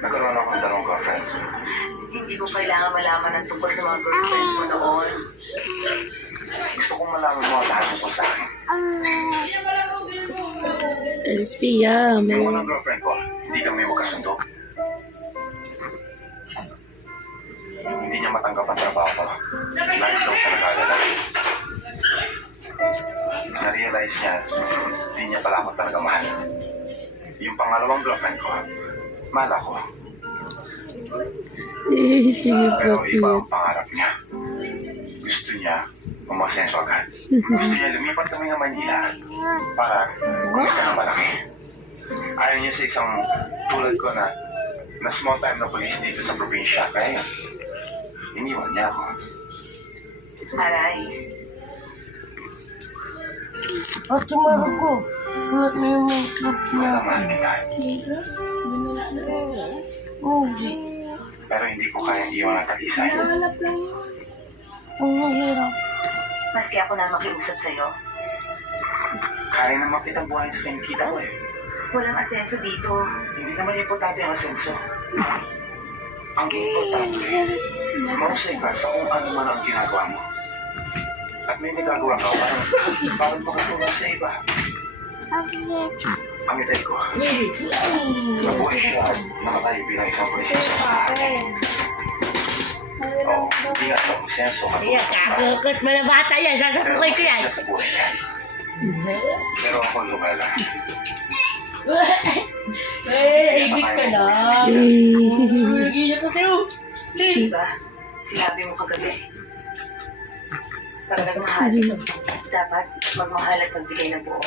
Nagkaroon ako ng dalawang girlfriends. Hindi ko kailangan malaman ang tungkol sa mga girlfriends mo noon. Gusto kong malaman mo ang lahat tungkol sa akin. Espiya, Yung unang girlfriend ko, hindi kami magkasundo. Hindi niya matanggap ang trabaho ko. Lagi daw siya nag-aalala. Na-realize niya, hindi niya pala ako talaga mahal. Yung pangalawang girlfriend ko, mahal ako. sige Pero po, iba ang cute. pangarap niya. Gusto niya umasenso agad. Gusto niya lumipat kami ng Manila para kumita ng malaki. Ayaw niya sa isang tulad ko na small time na police dito sa probinsya. Kaya yun, iniwan niya ako. Aray, At tumarap ko. Tulad na yung makeup niya. Mahal kita. Hindi. Pero hindi ko kayang iwan ang talisay. Ang mahirap. maski ako na makiusap sa'yo, Kaya naman kitang buhayin sa kinikita ko eh. walang asenso dito. Hindi naman importante ang asenso. Ang importante, mahusay ka sa kung ano man ang ginagawa mo. At may nagagawa ka parang makatulong sa iba. Ang itay ko, nabuhay siya at nakatayo bilang isang pulis sa akin. Oo, hindi nga ito ang senso. Kaya kakakot mo na bata yan. Sasapukin ko yan. Siya sa buhay niya. Pero ako lumala. Higit ka na. Higit ka sa'yo. Diba? Sinabi mo kagabi. Pag nagmahal, dapat magmahal at magbigay ng buo.